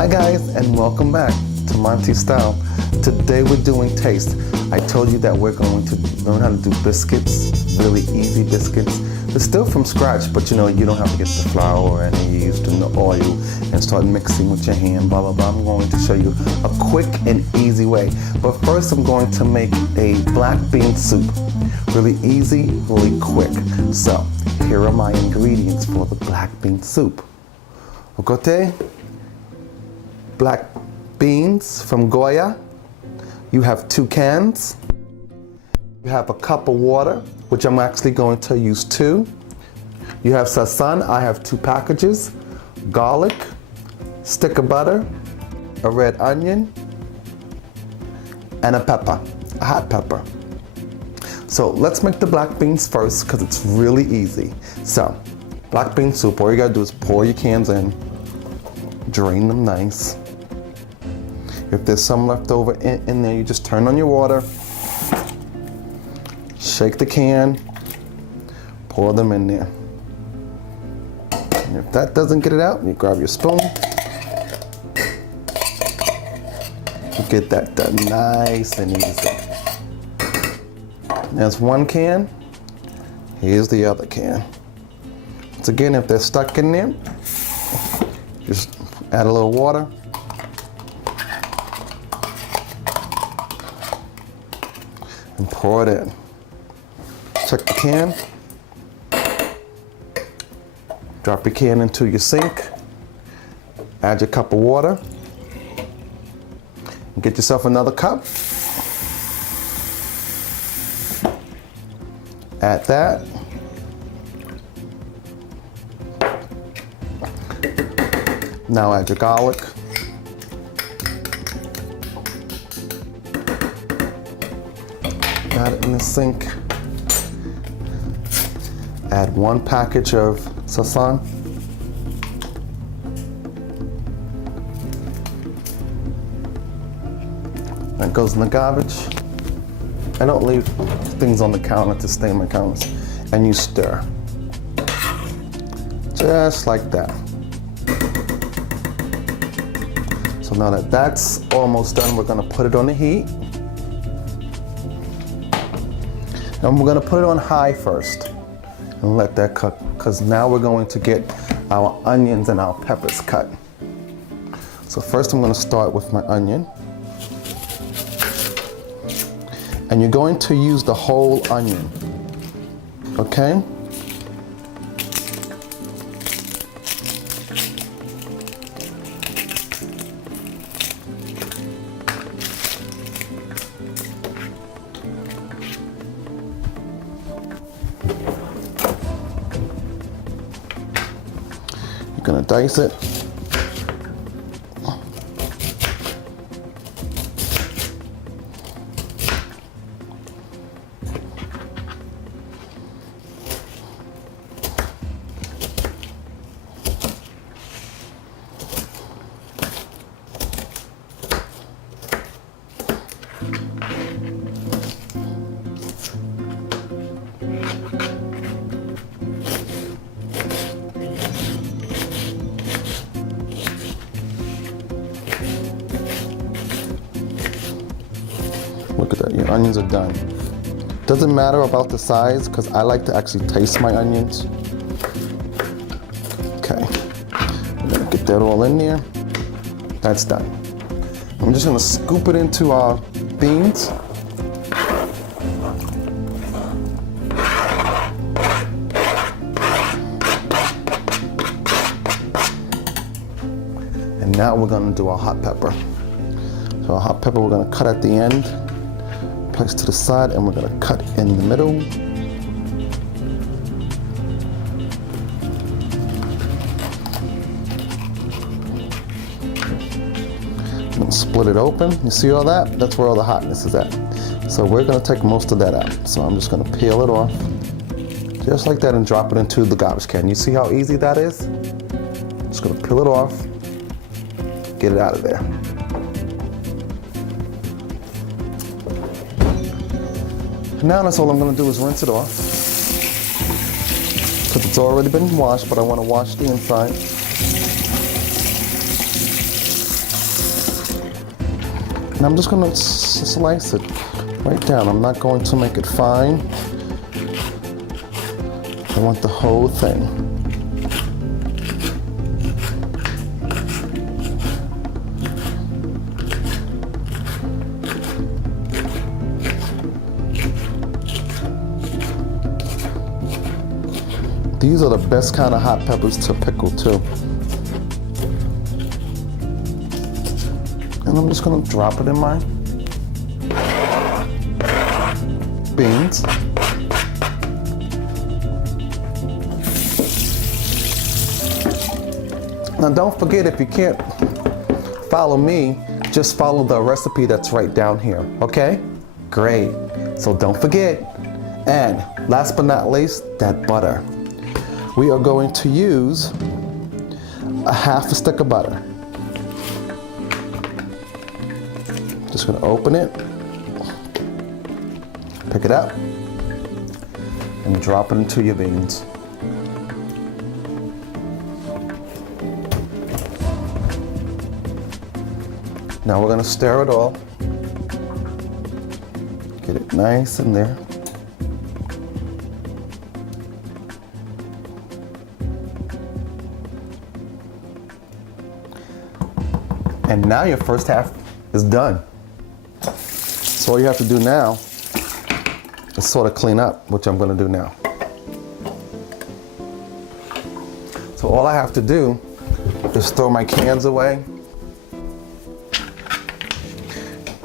Hi guys, and welcome back to MonteysStyle. Today we're doing taste. I told you that we're going to learn how to do biscuits, really easy biscuits. They're still from scratch, but you don't have to get the flour and yeast and the oil and start mixing with your hand, blah, blah, blah. I'm going to show you a quick and easy way. But first I'm going to make a black bean soup. Really easy, really quick. So here are my ingredients for the black bean soup. Okote, black beans from Goya. You have 2 cans. You have a cup of water, which I'm actually going to use 2. You have sasan, I have 2 packages. Garlic, stick of butter, a red onion, and a pepper, a hot pepper. So let's make the black beans first because it's really easy. So, black bean soup, all you gotta do is pour your cans in, drain them nice. If there's some left over in there, you just turn on your water, shake the can, pour them in there. And if that doesn't get it out, you grab your spoon. You get that done nice and easy. There's 1 can, here's the other can. Once again, if they're stuck in there, just add a little water. And pour it in. Check the can. Drop your can into your sink. Add your cup of water. And get yourself another cup. Add that. Now add your garlic. Add it in the sink. Add 1 package of sasan. That goes in the garbage. I don't leave things on the counter to stain my counters. And you stir. Just like that. So now that that's almost done, we're gonna put it on the heat. And we're gonna put it on high first and let that cook, because now we're going to get our onions and our peppers cut. So first I'm gonna start with my onion. And you're going to use the whole onion, okay? You're gonna dice it. Look at that, your onions are done. Doesn't matter about the size because I like to actually taste my onions. Okay, I'm gonna get that all in there. That's done. I'm just gonna scoop it into our beans. And now we're gonna do our hot pepper. So our hot pepper we're gonna cut at the end. Place to the side, and we're going to cut in the middle. And split it open. You see all that? That's where all the hotness is at. So we're going to take most of that out. So I'm just going to peel it off, just like that, and drop it into the garbage can. You see how easy that is? Just going to peel it off, get it out of there. Now that's all I'm going to do is rinse it off, because it's already been washed, but I want to wash the inside. And I'm just gonna slice it right down. I'm not going to make it fine. I want the whole thing. These are the best kind of hot peppers to pickle too. And I'm just gonna drop it in my beans. Now don't forget, if you can't follow me, just follow the recipe that's right down here, okay? Great, so don't forget. And last but not least, that butter. We are going to use a half a stick of butter. Just gonna open it, pick it up, and drop it into your beans. Now we're gonna stir it all. Get it nice in there. And now your first half is done. So all you have to do now is sort of clean up, which I'm gonna do now. So all I have to do is throw my cans away,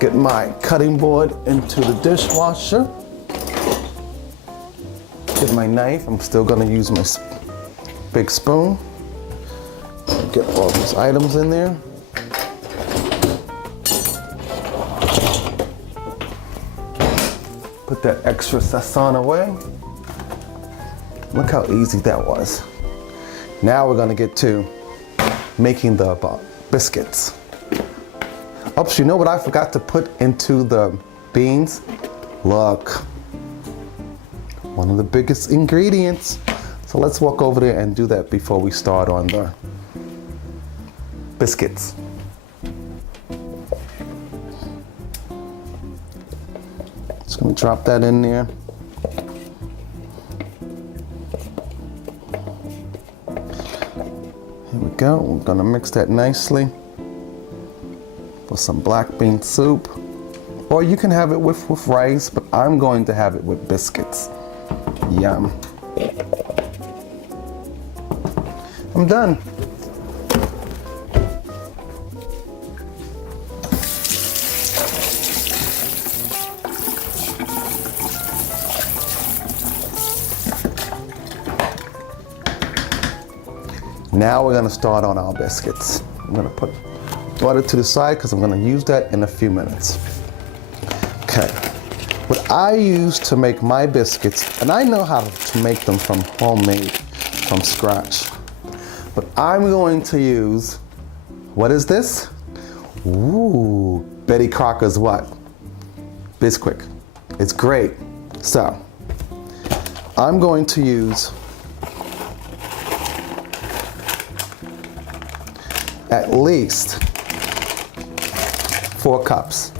get my cutting board into the dishwasher, get my knife. I'm still gonna use my big spoon, get all these items in there. Put that extra sazon away. Look how easy that was. Now we're gonna get to making the biscuits. Oops, you know what I forgot to put into the beans? Look, one of the biggest ingredients. So let's walk over there and do that before we start on the biscuits. Just gonna drop that in there. Here we go. We're gonna mix that nicely with some black bean soup. Or you can have it with rice, but I'm going to have it with biscuits. Yum. I'm done. Now we're gonna start on our biscuits. I'm gonna put butter to the side because I'm gonna use that in a few minutes. Okay, what I use to make my biscuits, and I know how to make them from homemade, from scratch, but I'm going to use, what is this? Ooh, Betty Crocker's what? Bisquick. It's great. So, I'm going to use at least 4 cups.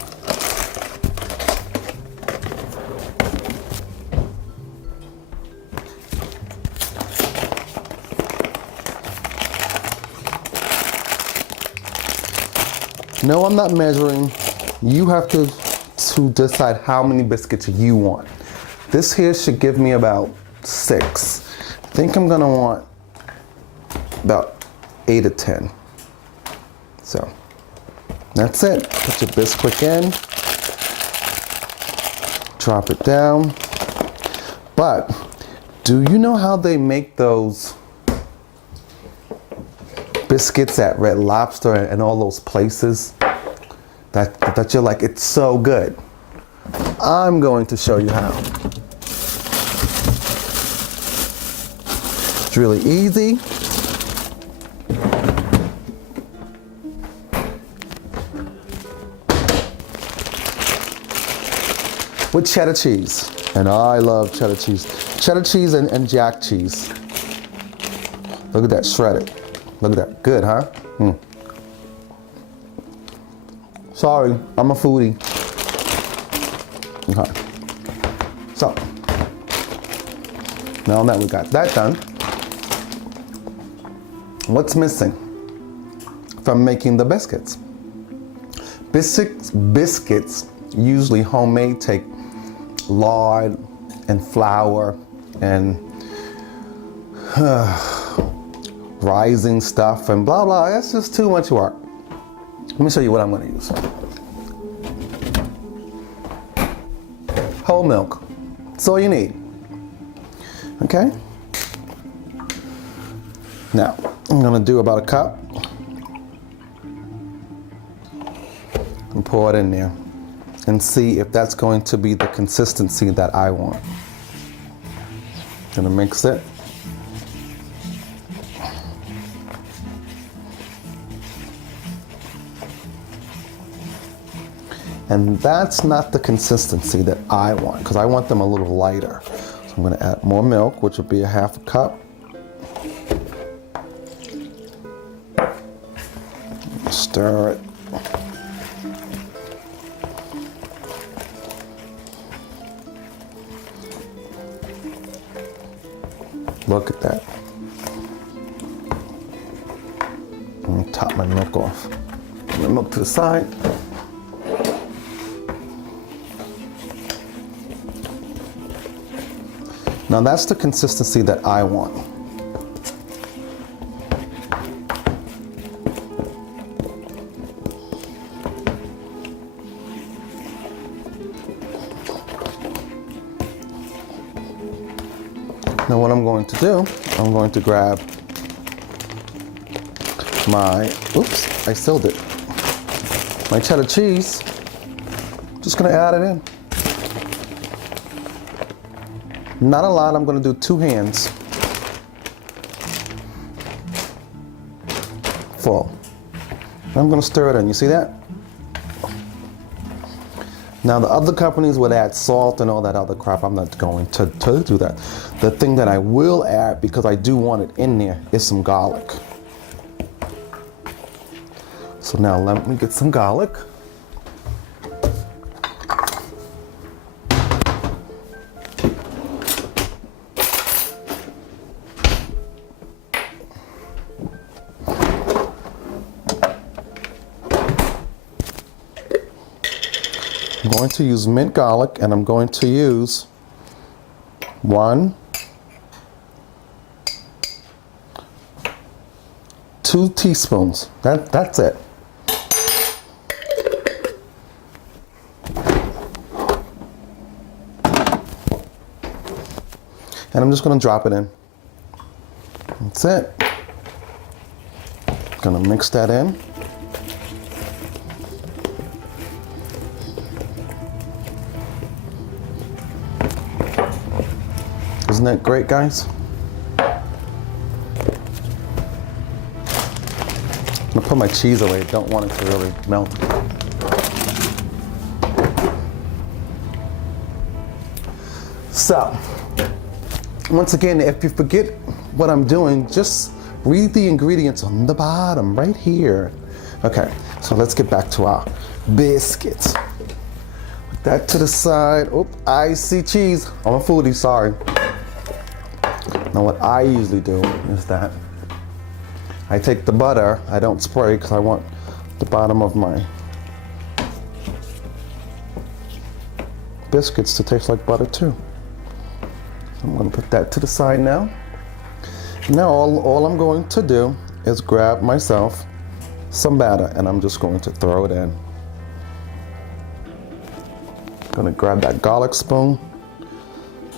No, I'm not measuring. You have to decide how many biscuits you want. This here should give me about 6. I think I'm gonna want about 8 or 10. So that's it. Put your Bisquick in, drop it down. But do you know how they make those biscuits at Red Lobster and all those places that you're like, it's so good? I'm going to show you how. It's really easy. With cheddar cheese. And I love cheddar cheese. Cheddar cheese and jack cheese. Look at that shredded. Look at that. Good, huh? Sorry, I'm a foodie. Okay. So, now that we got that done, what's missing from making the biscuits? Biscuits, usually homemade, take lard and flour and rising stuff and blah blah. That's just too much work. Let me show you what I'm going to use. Whole milk. That's all you need. Okay? Now, I'm going to do about a cup and pour it in there and see if that's going to be the consistency that I want. Gonna mix it. And that's not the consistency that I want, because I want them a little lighter. So I'm gonna add more milk, which would be a half a cup. Stir it. Look at that. Let me top my milk off. Put my milk to the side. Now that's the consistency that I want. Now what I'm going to do, I'm going to grab my, oops, I sealed it. My cheddar cheese, just gonna add it in. Not a lot, I'm gonna do 2 hands full. I'm gonna stir it in, you see that? Now the other companies would add salt and all that other crap. I'm not going to do that. The thing that I will add, because I do want it in there, is some garlic. So now let me get some garlic. I'm going to use mint garlic, and I'm going to use 2 teaspoons. That's it. And I'm just going to drop it in. That's it. Going to mix that in. Isn't that great, guys? I'm gonna put my cheese away. Don't want it to really melt. So, once again, if you forget what I'm doing, just read the ingredients on the bottom right here. Okay, so let's get back to our biscuits. Put that to the side. Oh, I see cheese. I'm a foodie, sorry. Now what I usually do is that I take the butter, I don't spray because I want the bottom of my biscuits to taste like butter too. So I'm going to put that to the side now. Now all I'm going to do is grab myself some batter and I'm just going to throw it in. I'm going to grab that garlic spoon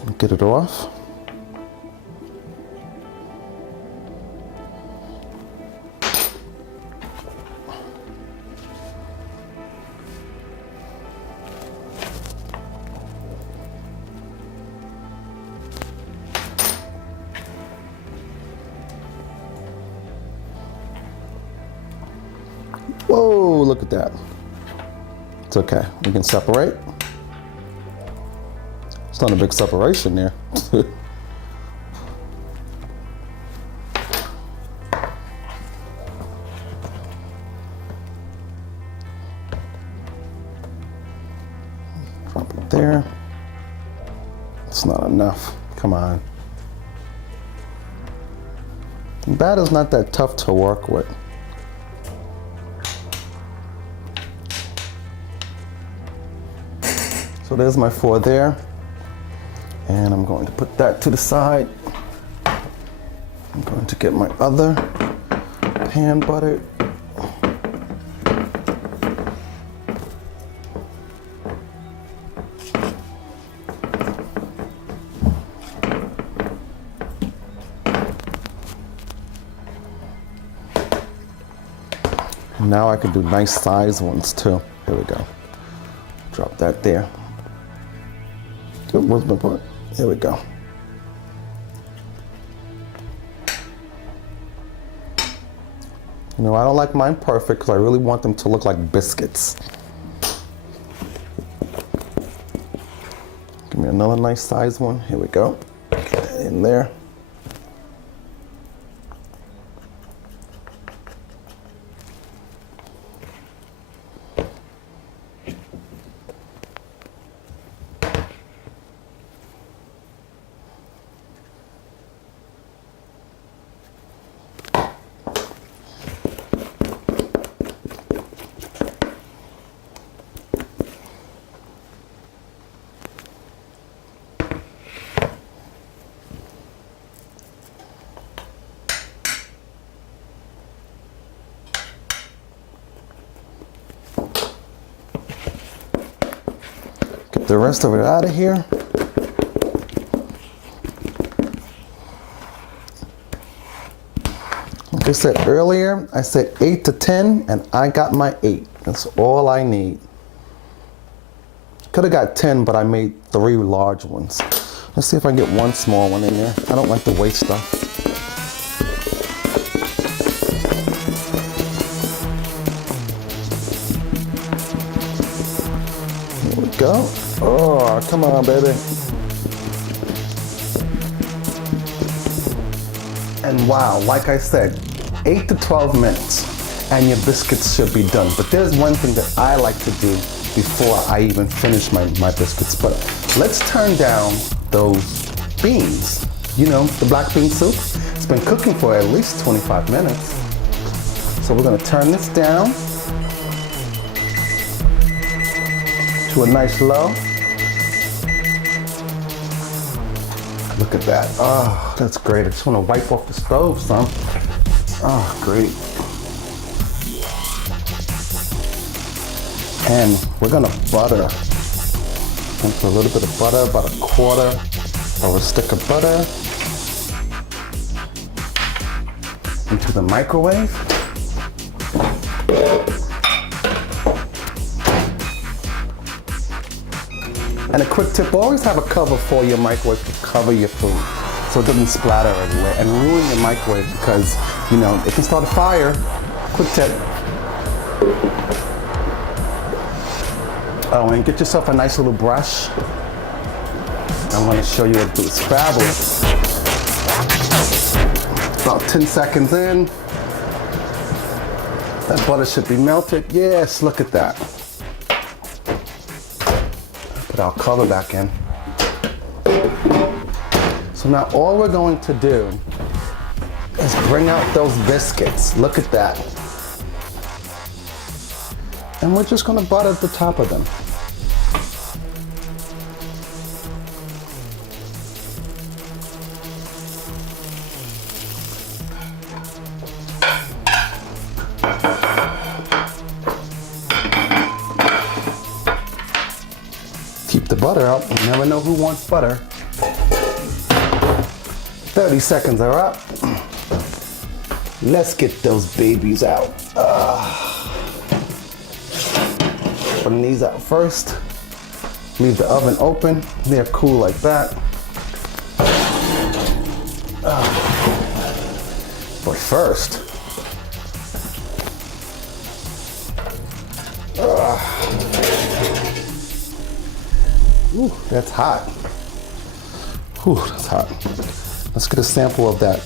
and get it off. Whoa, look at that. It's okay, we can separate. It's not a big separation there. right there. It's not enough. Come on. Batter's not that tough to work with. So there's my 4 there. And I'm going to put that to the side. I'm going to get my other pan butter. Now I can do nice size ones too. Here we go. Drop that there. Oh, where's my part? Here we go. You know, I don't like mine perfect because I really want them to look like biscuits. Give me another nice size one. Here we go. Get that in there. Get the rest of it out of here. Like I said earlier, I said 8 to 10 and I got my 8. That's all I need. Could have got 10, but I made 3 large ones. Let's see if I can get 1 small one in there. I don't like to waste stuff. Here we go. Oh, come on, baby. And wow, like I said, 8 to 12 minutes and your biscuits should be done. But there's one thing that I like to do before I even finish my biscuits. But let's turn down those beans. You know, the black bean soup. It's been cooking for at least 25 minutes. So we're gonna turn this down to a nice low. Look at that. Oh, that's great. I just want to wipe off the stove some. Oh, great. And we're gonna butter. Put a little bit of butter, about 1/4 of a stick of butter into the microwave. And a quick tip, always have a cover for your microwave to cover your food so it doesn't splatter everywhere and ruin your microwave because, you know, it can start a fire. Quick tip. Oh, and get yourself a nice little brush. I'm going to show you what to do. It's fabulous. About 10 seconds in. That butter should be melted. Yes, look at that. Put our cover back in. So now all we're going to do is bring out those biscuits. Look at that. And we're just going to butter the top of them. Keep the butter out. You never know who wants butter. 30 seconds are up. Let's get those babies out. Putting these out first. Leave the oven open. They're cool like that. But first, ooh, that's hot. Ooh, that's hot. Let's get a sample of that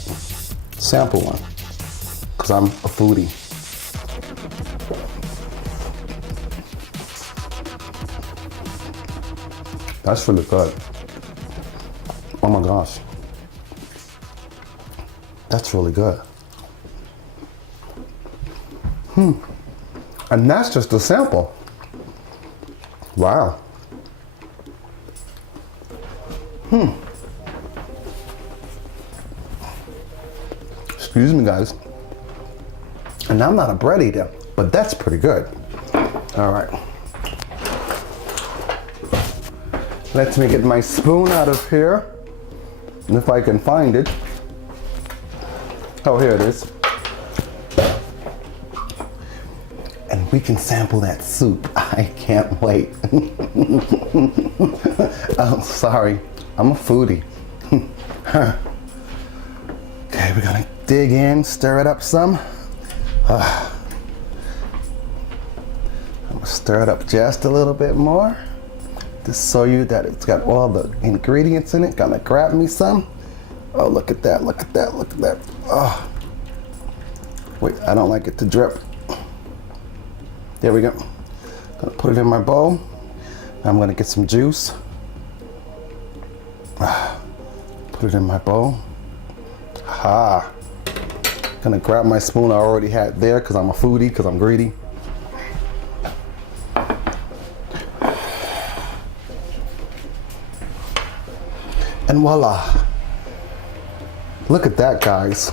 sample one, because I'm a foodie. That's really good. Oh my gosh. That's really good. And that's just a sample. Wow. Excuse me, guys. And I'm not a bread eater, but that's pretty good. All right. Let me get my spoon out of here. And if I can find it. Oh, here it is. And we can sample that soup. I can't wait. Oh, sorry. I'm a foodie. Okay, we're gonna dig in, stir it up some. I'm gonna stir it up just a little bit more to show you that it's got all the ingredients in it. Gonna grab me some. Oh, look at that, look at that, look at that. Oh, wait, I don't like it to drip. There we go. Gonna put it in my bowl. I'm gonna get some juice. Put it in my bowl. Ha. Gonna grab my spoon I already had there because I'm a foodie, because I'm greedy. And voila. Look at that, guys.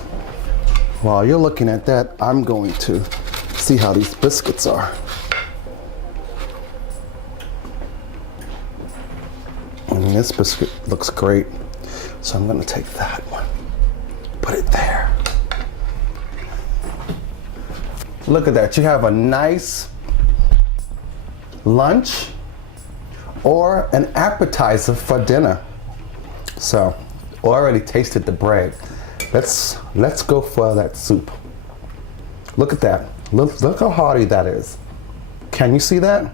While you're looking at that, I'm going to see how these biscuits are. And this biscuit looks great. So I'm gonna take that one, put it there. Look at that, you have a nice lunch or an appetizer for dinner. So, already tasted the bread. Let's go for that soup. Look at that, look how hearty that is. Can you see that?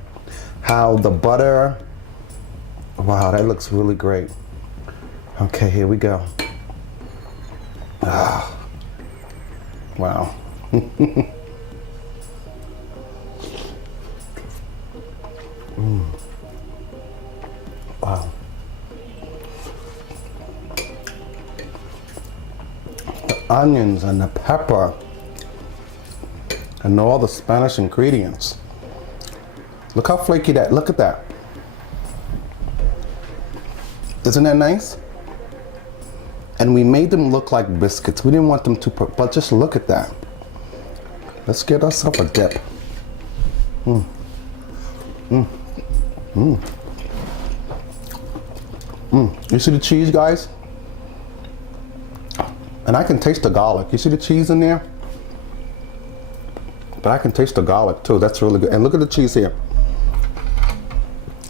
How the butter, wow, that looks really great. Okay, here we go. Ah, wow. Wow. The onions and the pepper and all the Spanish ingredients. Look how flaky that, look at that. Isn't that nice? And we made them look like biscuits. We didn't want them to, but just look at that. Let's get ourselves a dip. You see the cheese, guys? And I can taste the garlic. You see the cheese in there? But I can taste the garlic too. That's really good. And look at the cheese here.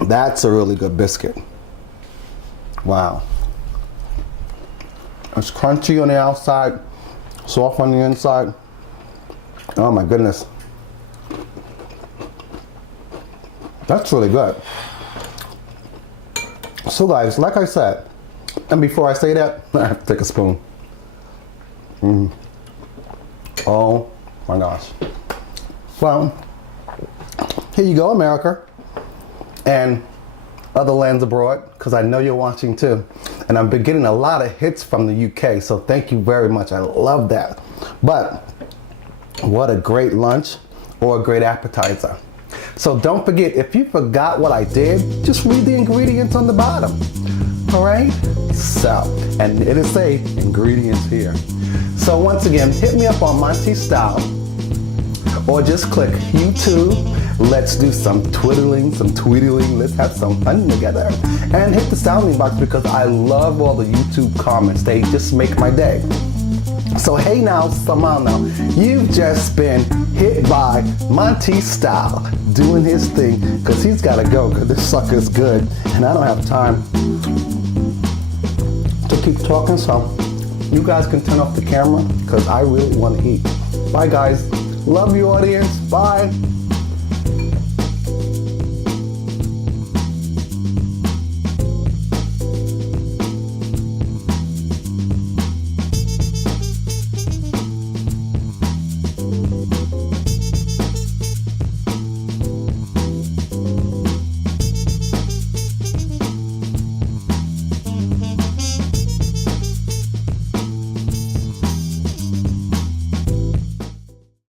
That's a really good biscuit. Wow. It's crunchy on the outside, soft on the inside. Oh my goodness. That's really good. So guys, like I said, and before I say that, I have to take a spoon. Oh my gosh. Well, here you go, America. And other lands abroad, because I know you're watching too. And I've been getting a lot of hits from the UK, so thank you very much. I love that. But what a great lunch or a great appetizer. So don't forget, if you forgot what I did, just read the ingredients on the bottom. All right? So, and it'll say ingredients here. So once again, hit me up on MonteysStyle or just click YouTube. Let's do some twiddling, some tweedling. Let's have some fun together. And hit the sounding box because I love all the YouTube comments. They just make my day. So hey now, Samano, you've just been hit by MonteysStyle doing his thing because he's got to go because this sucker's good and I don't have time to keep talking. So you guys can turn off the camera because I really want to eat. Bye guys. Love you, audience. Bye.